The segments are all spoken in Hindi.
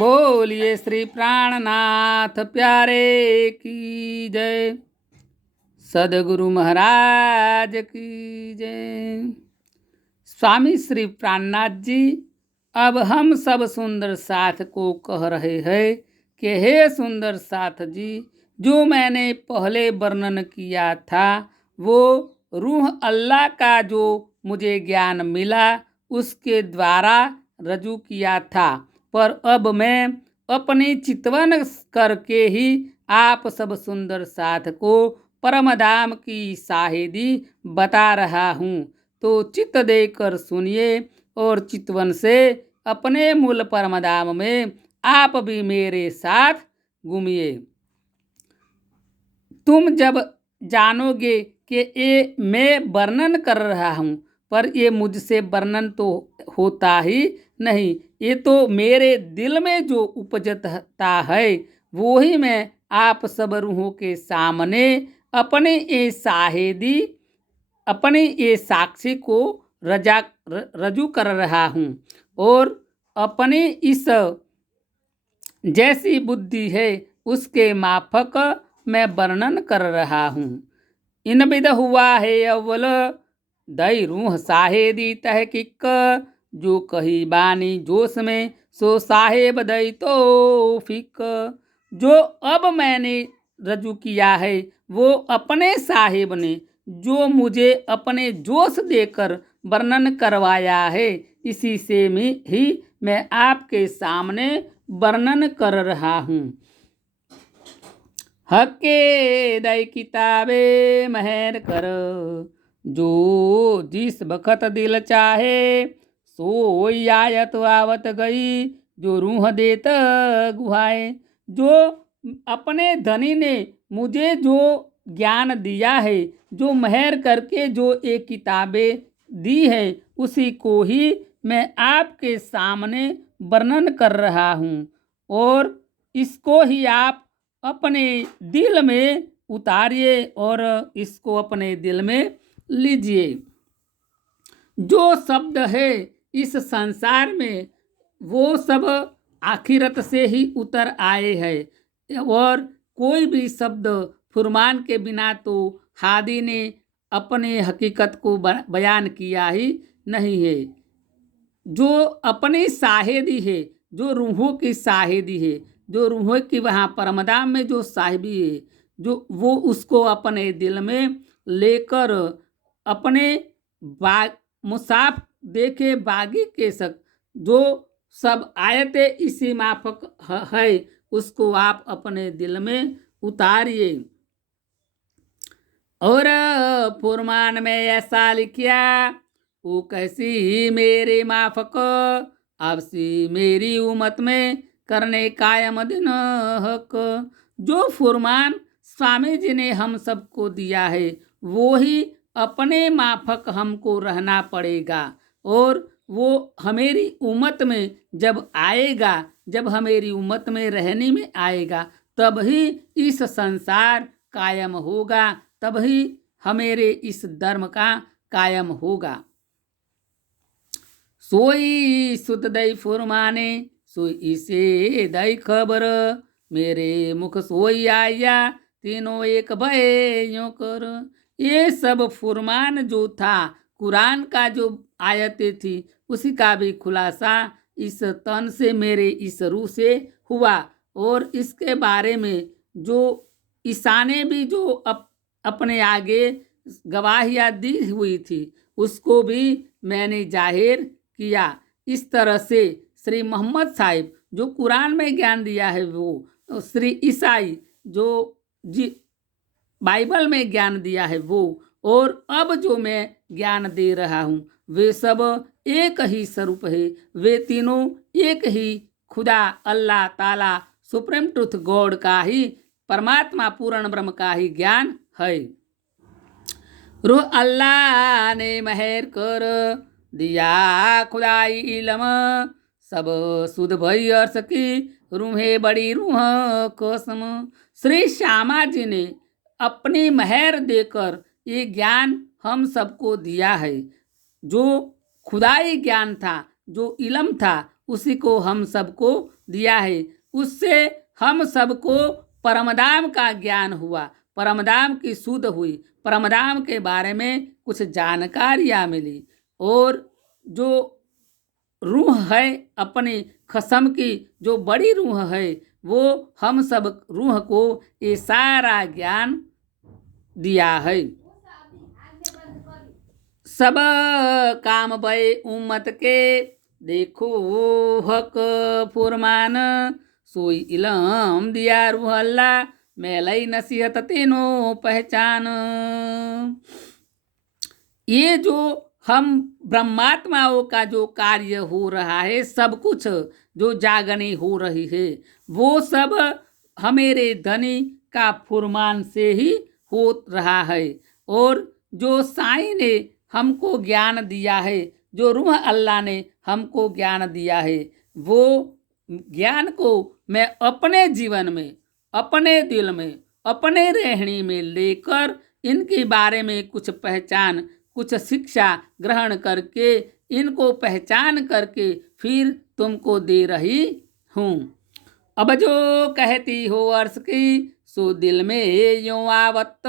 बोलिए श्री प्राणनाथ प्यारे की जय। सदगुरु महाराज की जय। स्वामी श्री प्राणनाथ जी अब हम सब सुंदर साथ को कह रहे हैं कि हे सुंदर साथ जी, जो मैंने पहले वर्णन किया था वो रूह अल्लाह का जो मुझे ज्ञान मिला उसके द्वारा रजू किया था, पर अब मैं अपनी चितवन करके ही आप सब सुंदर साथ को परमधाम की शाहिदी बता रहा हूँ। तो चित्त देकर सुनिए और चितवन से अपने मूल परमधाम में आप भी मेरे साथ घूमिए। तुम जब जानोगे कि ये मैं वर्णन कर रहा हूँ, पर ये मुझसे वर्णन तो होता ही नहीं, ये तो मेरे दिल में जो उपजता है वो ही मैं आप सब रूहों के सामने अपने ये शाहिदी, अपने ये साक्षी को रजू कर रहा हूँ। और अपनी इस जैसी बुद्धि है उसके माफक मैं वर्णन कर रहा हूँ। इन विद हुआ है अव्वल दई रूह साहेदी तहकीक, जो कही बानी जोश में सो साहेब दई तो फिक। जो अब मैंने रजू किया है वो अपने साहेब ने जो मुझे अपने जोश देकर वर्णन करवाया है, इसी से ही मैं आपके सामने वर्णन कर रहा हूँ। हके दई किताबे महर कर, जो जिस बखत दिल चाहे सो आयत आवत गई, जो रूह देत गुहाए। जो अपने धनी ने मुझे जो ज्ञान दिया है, जो महर करके जो एक किताबें दी है, उसी को ही मैं आपके सामने वर्णन कर रहा हूँ। और इसको ही आप अपने दिल में उतारिए और इसको अपने दिल में लीजिए। जो शब्द है इस संसार में वो सब आखिरत से ही उतर आए हैं, और कोई भी शब्द फुरमान के बिना तो हादी ने अपने हकीकत को बयान किया ही नहीं है। जो अपनी शाहिदी है, जो रूहों की शाहिदी है, जो रूहों की वहाँ परमदाम में जो साहिबी है, जो वो उसको अपने दिल में लेकर अपने बाग मुसाफ देखे बागी के सक जो सब आयते इसी माफक है, उसको आप अपने दिल में उतारिए। और फुरमान में ऐसा लिखिया, वो कैसी ही मेरे माफक आपसी मेरी उम्मत में करने कायम दिन हक। जो फुरमान स्वामी जी ने हम सबको दिया है वो ही अपने माफक हमको रहना पड़ेगा। और वो हमेरी उम्मत में जब आएगा, जब हमेरी उम्मत में रहने में आएगा, तब ही इस संसार कायम होगा, तभी हमेरे इस धर्म का कायम होगा। सोई सुत दई फुरमाने सोई इसे दई खबर, मेरे मुख सोई आया तीनों एक भय यो कर। ये सब फुरमान जो था, कुरान का जो आयतें थी, उसी का भी खुलासा इस तन से मेरे इस रूह से हुआ। और इसके बारे में जो ईसाने भी जो अपने आगे गवाहियाँ दी हुई थी उसको भी मैंने जाहिर किया। इस तरह से श्री मोहम्मद साहिब जो कुरान में ज्ञान दिया है, वो श्री ईसाई जो बाइबल में ज्ञान दिया है वो, और अब जो मैं ज्ञान दे रहा हूँ वे सब एक ही स्वरूप है। वे तीनों एक ही खुदा अल्लाह ताला सुप्रीम ट्रुथ गॉड का ही, परमात्मा पूर्ण ब्रह्म का ही ज्ञान है। रूह अल्लाह ने महर कर दिया खुदाई इलम, सब सुध भई अर्श की रूहे बड़ी रूह कसम। श्री श्यामा जी ने अपनी महर देकर ये ज्ञान हम सबको दिया है। जो खुदाई ज्ञान था, जो इलम था, उसी को हम सबको दिया है। उससे हम सबको परमधाम का ज्ञान हुआ, परमधाम की सुध हुई, परमधाम के बारे में कुछ जानकारियाँ मिली। और जो रूह है अपनी खसम की, जो बड़ी रूह है, वो हम सब रूह को ये सारा ज्ञान दिया है। सब काम भय उम्मत के, देखो हक फुरमान, सोई इलम दिया रूह अल्लाह, मैलई नसीहत तेनो पहचान। ये जो हम ब्रह्मात्माओं का जो कार्य हो रहा है, सब कुछ जो जागनी हो रही है, वो सब हमेरे धनी का फुरमान से ही हो रहा है। और जो साईं ने हमको ज्ञान दिया है, जो रूह अल्लाह ने हमको ज्ञान दिया है, वो ज्ञान को मैं अपने जीवन में, अपने दिल में, अपने रहनी में लेकर इनके बारे में कुछ पहचान, कुछ शिक्षा ग्रहण करके, इनको पहचान करके फिर तुमको दे रही हूँ। अब जो कहती हो अर्श की, सो दिल में यूं आवत,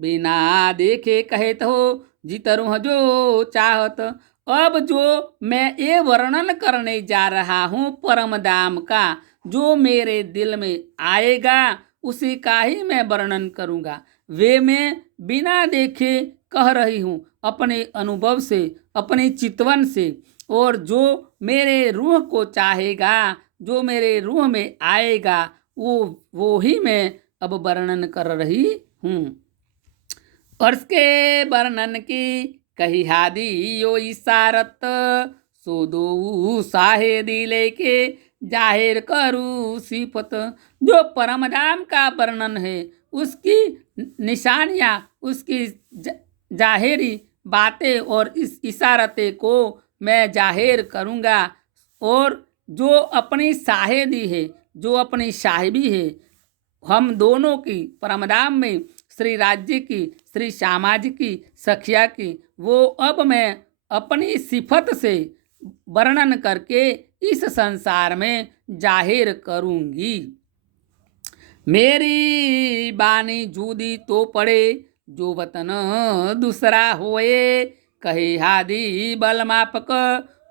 बिना देखे कहत हो जितरूह जो चाहत। अब जो मैं ये वर्णन करने जा रहा हूँ परम धाम का, जो मेरे दिल में आएगा उसी का ही मैं वर्णन करूँगा। वे मैं बिना देखे कह रही हूँ, अपने अनुभव से, अपने चितवन से। और जो मेरे रूह को चाहेगा, जो मेरे रूह में आएगा, वो ही मैं अब वर्णन कर रही हूँ। और इसके वर्णन की कही हादी यो इशारत, सो दो साहेदी लेके जाहिर करूँ सिफत। जो परमधाम का वर्णन है, उसकी निशानियाँ, उसकी जाहिरी बातें और इस इशारते को मैं जाहिर करूँगा। और जो अपनी साहेदी है, जो अपनी साहिबी है, हम दोनों की परमधाम में श्री राज्य की, श्री श्यामाजी की, सखिया की, वो अब मैं अपनी सिफत से वर्णन करके इस संसार में जाहिर करूँगी। मेरी बानी जूदी तो पड़े, जो वतन दूसरा होए, कहे हादी बल मापक,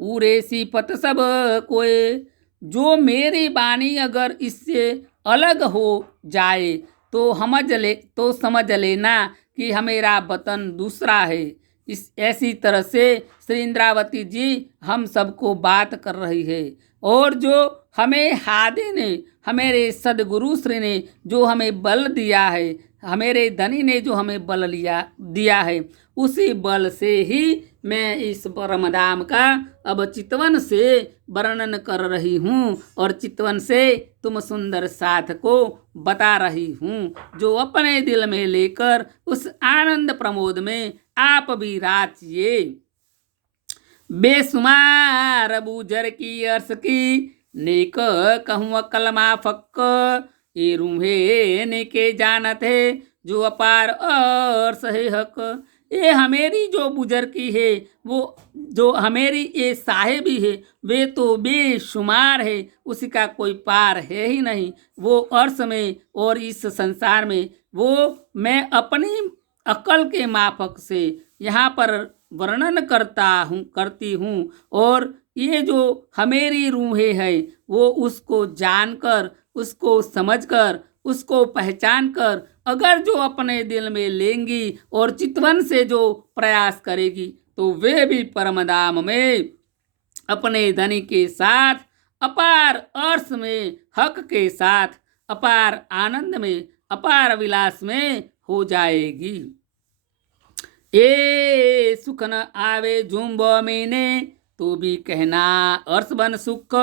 उरे सिफत सब कोए। जो मेरी बानी अगर इससे अलग हो जाए तो समझ लेना कि हमेरा वतन दूसरा है। इस ऐसी तरह से श्री इंद्रावती जी हम सबको बात कर रही है। और जो हमें हादी ने, हमेरे सदगुरु श्री ने जो हमें बल दिया है, हमेरे धनी ने जो हमें बल दिया है, उसी बल से ही मैं इस परमधाम का अब चितवन से वर्णन कर रही हूँ। और चितवन से तुम सुंदर साथ को बता रही हूँ, जो अपने दिल में लेकर उस आनंद प्रमोद में आप भी राचिए। बेसुमार बूझर की अर्श की, नेक कहूँ कलमा फक्क, ये रूहे नेके जानत है, जो अपार और सहे हक। ये हमेरी जो बुजर की है, वो जो हमेरी ये साहेबी है, वे तो बेशुमार है, उसी का कोई पार है ही नहीं। वो अर्श में और इस संसार में वो मैं अपनी अकल के माफक से यहाँ पर वर्णन करती हूँ। और ये जो हमेरी रूहें है, वो उसको जानकर, उसको समझकर, उसको पहचान कर अगर जो अपने दिल में लेंगी और चितवन से जो प्रयास करेगी, तो वे भी परमधाम में अपने धनी के साथ, अपार अर्श में हक के साथ, अपार आनंद में, अपार विलास में हो जाएगी। ए सुख न आवे झुंब मीने, तो भी कहना अर्श बन सुख,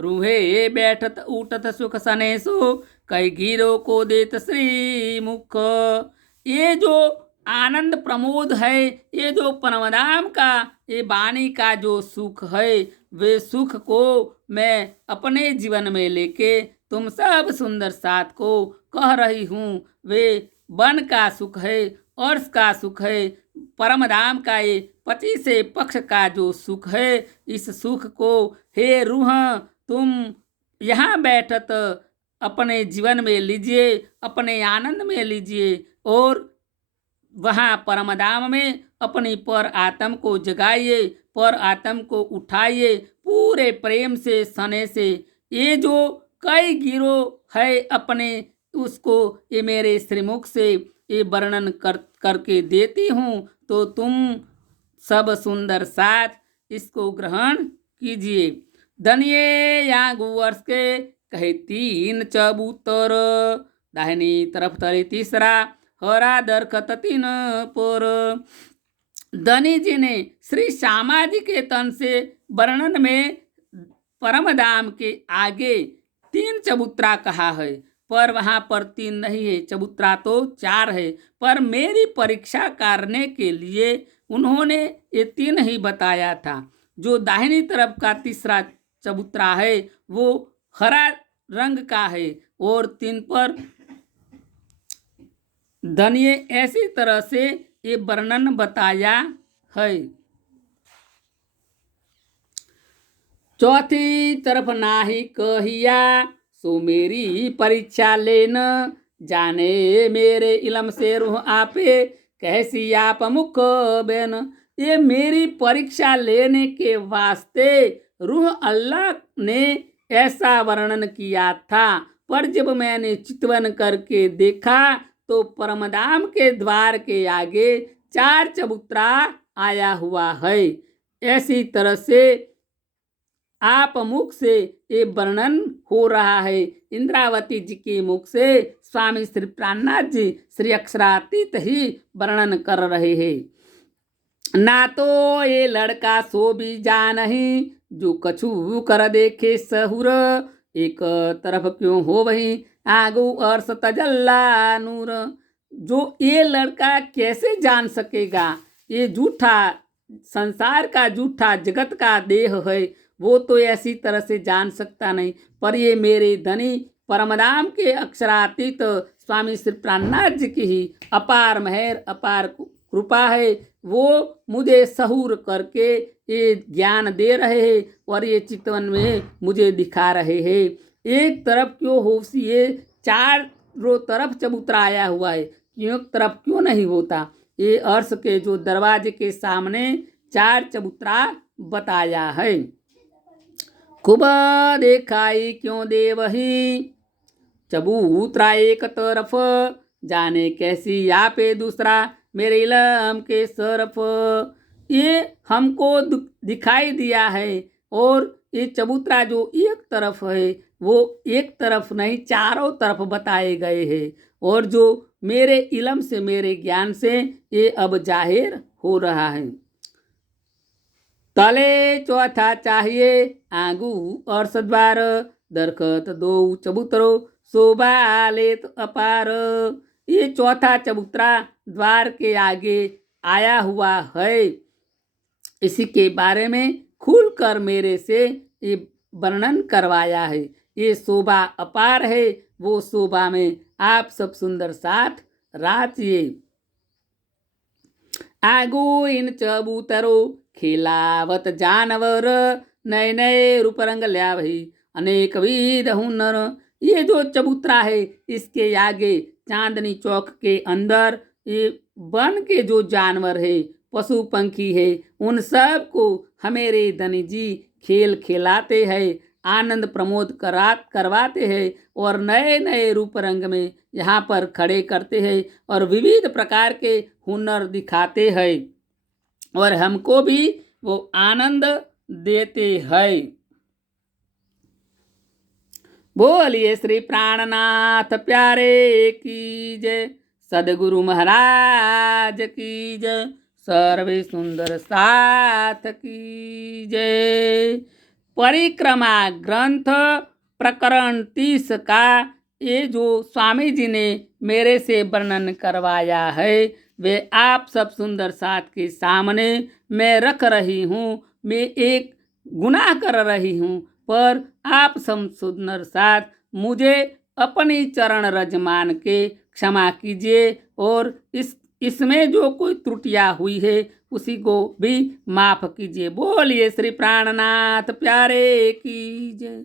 रूहे बैठत उठत सुख सनेसो, कई गिरो को देत श्री मुख। ये जो आनंद प्रमोद है, ये जो परमधाम का, ये वाणी का जो सुख है, वे सुख को मैं अपने जीवन में लेके तुम सब सुंदर साथ को कह रही हूँ। वे वन का सुख है, अर्श का सुख है, परम धाम का ये 25 पक्ष का जो सुख है, इस सुख को हे रूह तुम यहाँ बैठत अपने जीवन में लीजिए, अपने आनंद में लीजिए और वहाँ परमधाम में अपनी पर आत्म को जगाइए, पर आत्म को उठाइए पूरे प्रेम से सने से। ये जो कई गिरोह है अपने, उसको ये मेरे श्रीमुख से ये वर्णन करके देती हूँ, तो तुम सब सुंदर साथ इसको ग्रहण कीजिए। धनिये या गुवर्ष के कहे 3 चबूतर, दाहिनी तरफ तरी तीसरा, हरा दरखत 3 पर। धनी जी ने श्री श्यामा जी के तन से वर्णन में परमधाम के आगे 3 चबूतरा कहा है, पर वहां पर 3 नहीं है, चबूतरा तो 4 है। पर मेरी परीक्षा करने के लिए उन्होंने ये 3 ही बताया था। जो दाहिनी तरफ का तीसरा चबूतरा है वो हरा रंग का है और 3 पर धनिये ऐसी तरह से ये वर्णन बताया है। चौथी तरफ नाही कहिया, सो मेरी परीक्षा लेन, जाने मेरे इलम से रूह आपे, कैसी आप मुख बेन। ये मेरी परीक्षा लेने के वास्ते रूह अल्लाह ने ऐसा वर्णन किया था, पर जब मैंने चितवन करके देखा तो परमधाम के द्वार के आगे 4 चबूतरा आया हुआ है। ऐसी तरह से आप मुख से ये वर्णन हो रहा है। इंद्रावती जी के मुख से स्वामी श्री प्राणनाथ जी श्री अक्षरातीत ही वर्णन कर रहे हैं। ना तो ये लड़का सो भी जा नहीं, जो कछु कर देखे सहुर, एक तरफ क्यों हो वही आगू अर्श तजल्ला नूर। जो ये लड़का कैसे जान सकेगा, ये झूठा संसार का झूठा जगत का देह है, वो तो ऐसी तरह से जान सकता नहीं। पर ये मेरे धनी परमधाम के अक्षरातीत स्वामी श्री प्राणनाथ जी की ही अपार मेहर अपार कृपा है। वो मुझे सहूर करके ये ज्ञान दे रहे हैं और ये चितवन में मुझे दिखा रहे हैं। एक तरफ क्यों हो, ये 4 तरफ चबूतरा आया हुआ है, एक तरफ क्यों नहीं होता। ये अर्श के जो दरवाजे के सामने 4 चबूतरा बताया है। खूब देखाई क्यों दे वही, चबूतरा एक तरफ, जाने कैसी आपे दूसरा, मेरे इलम के सरफ। ये हमको दिखाई दिया है और ये चबूतरा जो एक तरफ है वो एक तरफ नहीं, चारों तरफ बताए गए हैं। और जो मेरे इलम से मेरे ज्ञान से ये अब जाहिर हो रहा है। तले चौथा चाहिए आगू और सद्वार, दरखत 2 चबूतरो शोभा लेत अपार। ये चौथा चबूतरा द्वार के आगे आया हुआ है। इसी के बारे में खुलकर मेरे से ये वर्णन करवाया है। ये शोभा अपार है, वो शोभा में आप सब सुंदर साथ राचिए। आगू इन चबूतरो खिलावत जानवर, नए नए रूप रंग ल्या भई अनेक विध हुनर। ये जो चबूतरा है इसके आगे चांदनी चौक के अंदर ये वन के जो जानवर है, पशु पंखी है, उन सब को हमेरे धनी जी खेल खिलाते हैं, आनंद प्रमोद करवाते हैं और नए नए रूप रंग में यहाँ पर खड़े करते हैं और विविध प्रकार के हुनर दिखाते हैं और हमको भी वो आनंद देते हैं। बोलिए श्री प्राणनाथ प्यारे की जय, सदगुरु महाराज की जय, सर्वे सुंदर साथ की जय। परिक्रमा ग्रंथ प्रकरण 30 का ये जो स्वामी जी ने मेरे से वर्णन करवाया है वे आप सब सुंदर साथ के सामने मैं रख रही हूँ। मैं एक गुनाह कर रही हूँ, पर आप सब सुंदर साथ मुझे अपनी चरण रज मान के क्षमा कीजिए और इस इसमें जो कोई त्रुटियां हुई है उसी को भी माफ कीजिए। बोलिए श्री प्राणनाथ प्यारे की जय।